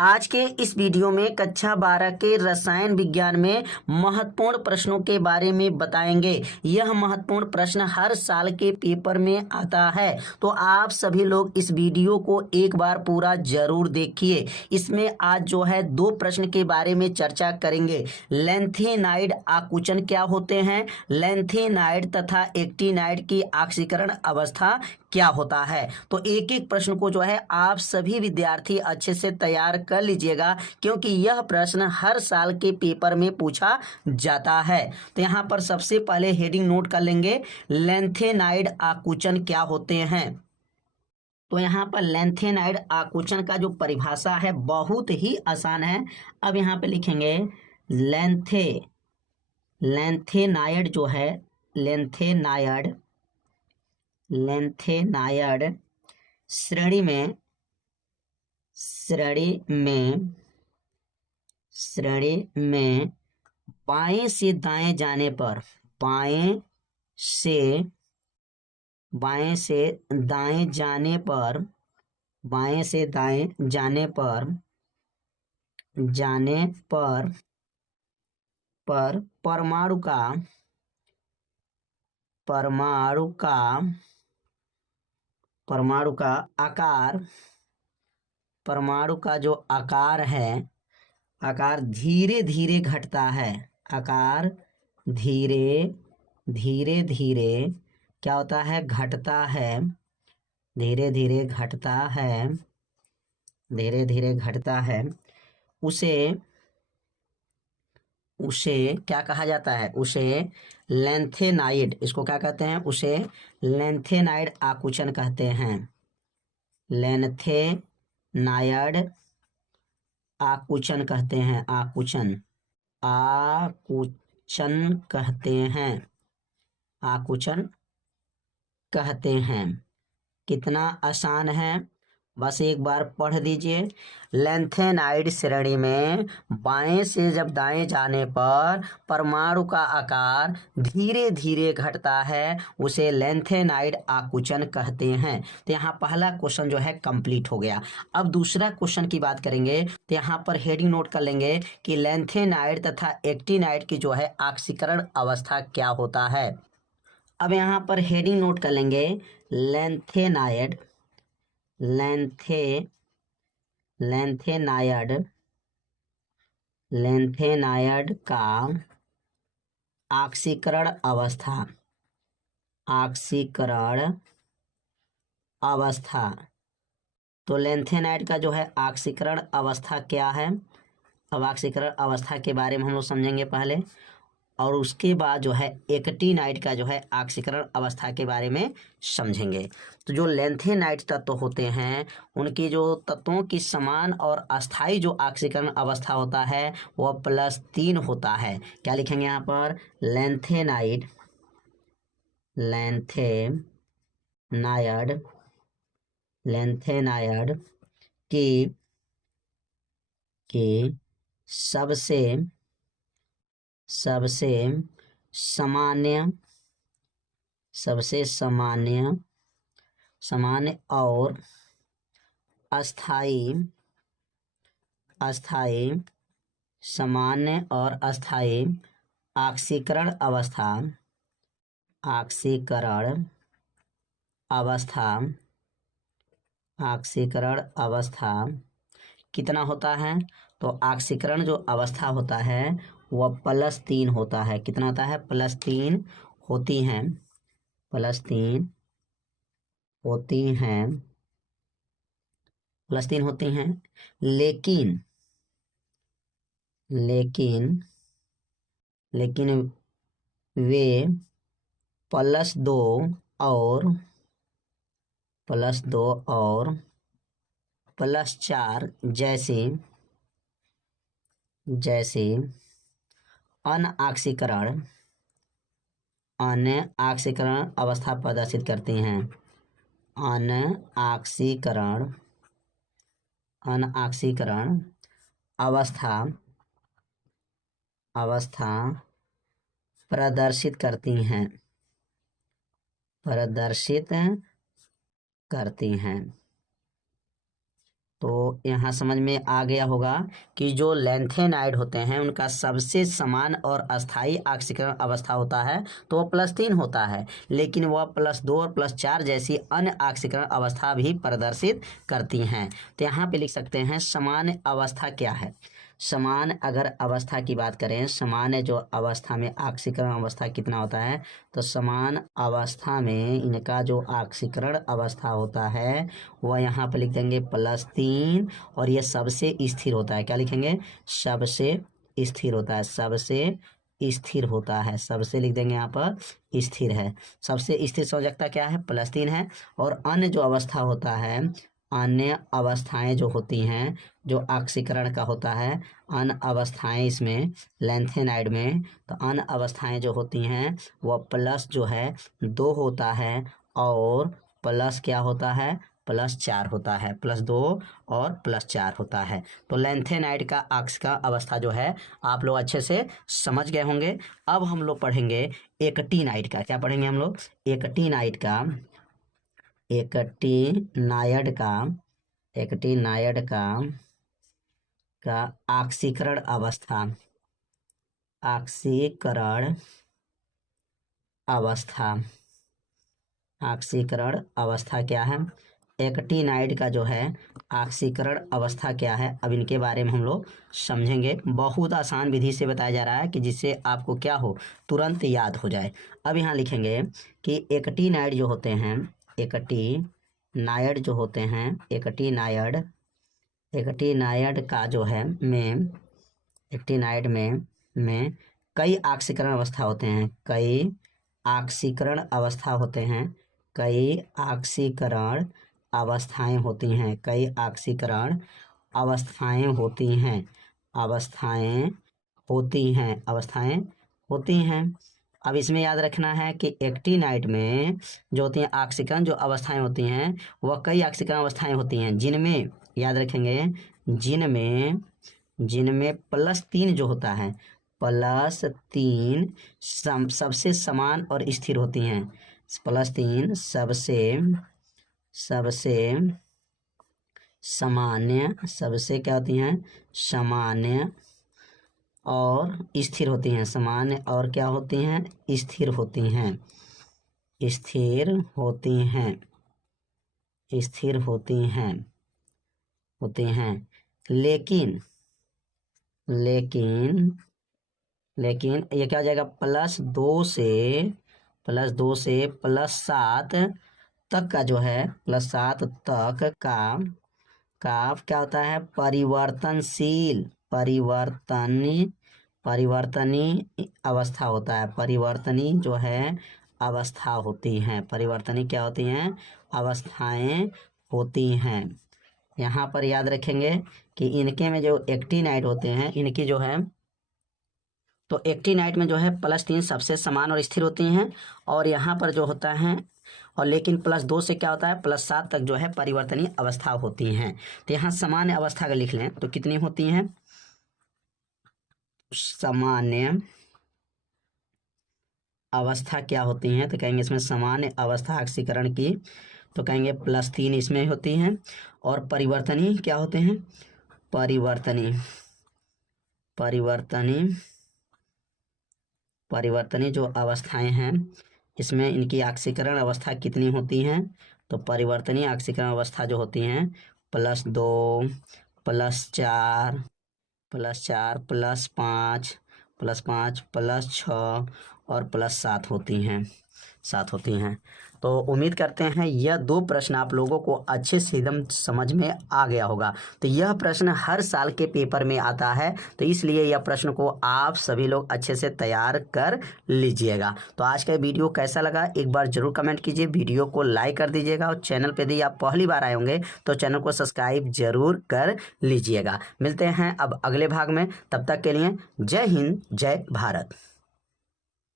आज के इस वीडियो में कक्षा 12 के रसायन विज्ञान में महत्वपूर्ण प्रश्नों के बारे में बताएंगे। यह महत्वपूर्ण प्रश्न हर साल के पेपर में आता है, तो आप सभी लोग इस वीडियो को एक बार पूरा जरूर देखिए। इसमें आज जो है 2 प्रश्न के बारे में चर्चा करेंगे। लैंथेनाइड आकुंचन क्या होते हैं, लैंथेनाइड तथा एक्टिनाइड की ऑक्सीकरण अवस्था क्या होता है। तो एक एक प्रश्न को जो है आप सभी विद्यार्थी अच्छे से तैयार कर लीजिएगा, क्योंकि यह प्रश्न हर साल के पेपर में पूछा जाता है। तो यहाँ पर सबसे पहले हेडिंग नोट कर लेंगे, लैंथेनाइड आकुंचन क्या होते हैं। तो यहाँ पर लैंथेनाइड आकुंचन का जो परिभाषा है बहुत ही आसान है। अब यहाँ पे लिखेंगे लैंथेनाइड जो है, लैंथेनाइड श्रेणी में बाएं से दाएं जाने पर परमाणु का जो आकार है, आकार धीरे धीरे घटता है। आकार धीरे धीरे क्या होता है, घटता है। धीरे धीरे घटता है। उसे क्या कहा जाता है, उसे लैंथेनाइड, इसको क्या कहते हैं, उसे लैंथेनाइड आकुंचन कहते हैं। लैंथेनाइड आकुंचन कहते हैं। आकुंचन कहते हैं। कितना आसान है, बस एक बार पढ़ दीजिए। लैंथेनाइड श्रेणी में बाएं से जब दाएं जाने पर परमाणु का आकार धीरे धीरे घटता है, उसे लैंथेनाइड आकुंचन कहते हैं। तो यहाँ पहला क्वेश्चन जो है कंप्लीट हो गया। अब दूसरा क्वेश्चन की बात करेंगे, तो यहाँ पर हेडिंग नोट कर लेंगे कि लैंथेनाइड तथा एक्टिनाइड की जो है ऑक्सीकरण अवस्था क्या होता है। अब यहाँ पर हेडिंग नोट कर लेंगे, लैंथेनाइड का ऑक्सीकरण अवस्था। तो लैंथेनाइड का जो है ऑक्सीकरण अवस्था क्या है। अब ऑक्सीकरण अवस्था के बारे में हम लोग समझेंगे पहले, और उसके बाद जो है एक्टिनाइड का जो है ऑक्सीकरण अवस्था के बारे में समझेंगे। तो जो लैंथेनाइड तत्व होते हैं, उनकी जो तत्वों की समान और अस्थाई जो ऑक्सीकरण अवस्था होता है वह +3 होता है। क्या लिखेंगे यहाँ पर, लैंथेनाइड की सबसे सामान्य और अस्थाई ऑक्सीकरण अवस्था कितना होता है। तो ऑक्सीकरण जो अवस्था होता है वह +3 होता है। कितना होता है, +3 होती हैं। +3 होती हैं। लेकिन वे +2 और +4 जैसे अनऑक्सीकरण अवस्था प्रदर्शित करती हैं। अनऑक्सीकरण अवस्था प्रदर्शित करती हैं। तो यहाँ समझ में आ गया होगा कि जो लैंथेनाइड होते हैं उनका सबसे समान और अस्थायी ऑक्सीकरण अवस्था होता है तो वो +3 होता है, लेकिन वह +2 और +4 जैसी अन्य ऑक्सीकरण अवस्था भी प्रदर्शित करती हैं। तो यहाँ पे लिख सकते हैं सामान्य अवस्था क्या है। समान अगर अवस्था की बात करें, सामान्य जो अवस्था में ऑक्सीकरण अवस्था कितना होता है, तो समान अवस्था में इनका जो ऑक्सीकरण अवस्था होता है वह यहाँ पर लिख देंगे +3 और ये सबसे स्थिर होता है। क्या लिखेंगे? सबसे स्थिर होता है, सबसे स्थिर होता है, सबसे लिख देंगे यहाँ पर स्थिर है। सबसे स्थिर संयोजकता क्या है? +3 है। और अन्य जो अवस्था होता है, अन्य अवस्थाएं जो होती हैं जो ऑक्सीकरण का होता है, अन्य अवस्थाएं इसमें लैंथेनाइड में, तो अन्य अवस्थाएं जो होती हैं वह प्लस जो है 2 होता है और प्लस क्या होता है? +4 होता है, +2 और +4 होता है। तो लैंथेनाइड का ऑक्सीकरण अवस्था जो है आप लोग अच्छे से समझ गए होंगे। अब हम लोग पढ़ेंगे एक्टिनाइड का। क्या पढ़ेंगे हम लोग? एक्टिनाइड का ऑक्सीकरण अवस्था, ऑक्सीकरण अवस्था क्या है? एक्टिनाइड का जो है ऑक्सीकरण अवस्था क्या है, अब इनके बारे में हम लोग समझेंगे। बहुत आसान विधि से बताया जा रहा है कि जिससे आपको क्या हो, तुरंत याद हो जाए। अब यहाँ लिखेंगे कि एक्टिनाइड जो होते हैं, एक्टिनाइड का जो है एक्टिनाइड में कई ऑक्सीकरण अवस्था होते हैं, कई ऑक्सीकरण अवस्थाएं होती हैं। अब इसमें याद रखना है कि एक्टिनाइड में जो होती हैं ऑक्सीकरण जो अवस्थाएं होती हैं वह कई ऑक्सीकरण अवस्थाएं होती हैं, जिनमें याद रखेंगे, जिनमें +3 जो होता है, +3 सबसे समान और स्थिर होती हैं। +3 सबसे सामान्य, सबसे क्या होती हैं? सामान्य और स्थिर होती हैं, सामान्य और क्या होती हैं? स्थिर होती हैं। लेकिन ये क्या हो जाएगा? +2 से +7 तक का जो है, +7 तक का क्या होता है? परिवर्तनीय अवस्था होता है। परिवर्तनीय जो है अवस्था होती हैं, परिवर्तनीय क्या होती हैं? अवस्थाएं होती हैं। यहाँ पर याद रखेंगे कि इनके में जो एक्टिनाइड होते हैं, इनकी जो है, तो एक्टिनाइड में जो है +3 सबसे समान और स्थिर होती हैं, और यहाँ पर जो होता है, और लेकिन +2 से क्या होता है? +7 तक जो है परिवर्तनीय अवस्था होती हैं। तो यहाँ सामान्य अवस्था का लिख लें तो कितनी होती हैं? सामान्य अवस्था क्या होती हैं? तो कहेंगे इसमें सामान्य अवस्था ऑक्सीकरण की, तो कहेंगे +3 इसमें होती हैं। और परिवर्तनीय क्या होते हैं? परिवर्तनीय जो अवस्थाएं हैं इसमें इनकी ऑक्सीकरण अवस्था कितनी होती हैं? तो परिवर्तनीय ऑक्सीकरण अवस्था जो होती हैं +2 +4 +5 +6 और +7 होती हैं। तो उम्मीद करते हैं यह 2 प्रश्न आप लोगों को अच्छे से एकदम समझ में आ गया होगा। तो यह प्रश्न हर साल के पेपर में आता है, तो इसलिए यह प्रश्न को आप सभी लोग अच्छे से तैयार कर लीजिएगा। तो आज का वीडियो कैसा लगा एक बार जरूर कमेंट कीजिए, वीडियो को लाइक कर दीजिएगा, और चैनल पर यदि आप पहली बार आए होंगे तो चैनल को सब्सक्राइब जरूर कर लीजिएगा। मिलते हैं अब अगले भाग में, तब तक के लिए जय हिंद, जय भारत।